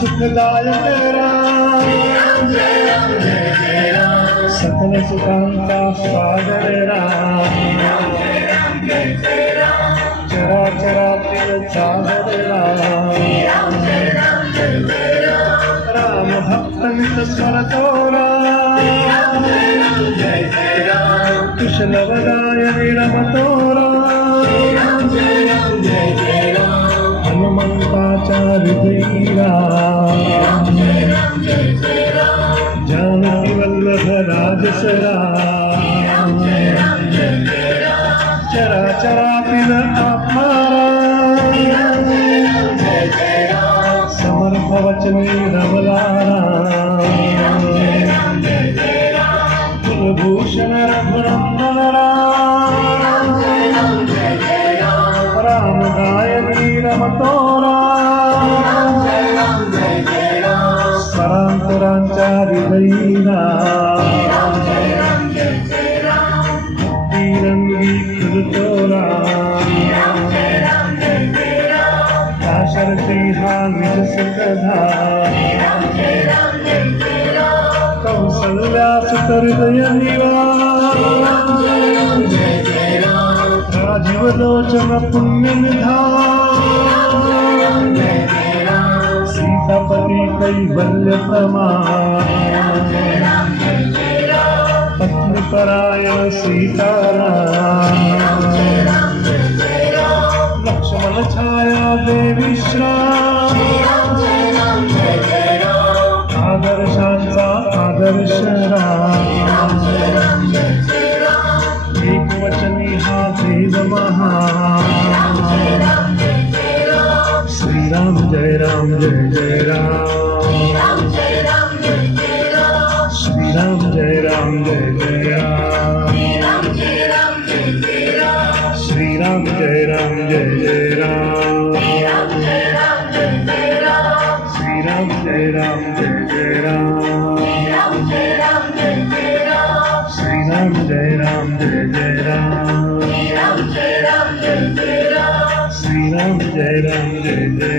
सुखदायक राम, सकल सुखांचा सागर राम, चराचरातील सागर राम, राम भक्त नित स्मरतो राम, कुशलवदाय रमतो राम, हनुमंताच्या हृदयी राम, जानकी वल्लभ राजस राम, चराचरातील आत्मा राम, समर्थ वचनी रमला राम, कुलभूषण रघुनंदन राम, राम गायनी रमतो राम, स्वरांतरांच्या हृदयी राम, तिरंगी खुलतो राम, दाशरथी हा निज सुखधाम, कौसल्या सुत हृदय निवास, राजीवलोचन पुण्य निधान, सीतापती कैवल्य प्रमाण, पत्नीपरायण सीताराम, लक्ष्मण छाया देवी श्राम, आदर्शांचा आदर्श राम, एकवचनी हा देव महान, श्रीराम जय राम जय जय राम, श्रीराम जय राम जय जय राम, श्रीराम जय राम जय जय राम, श्रीराम जय राम जय जय राम, श्रीराम जय राम जय जय राम, श्रीराम जय राम जय जय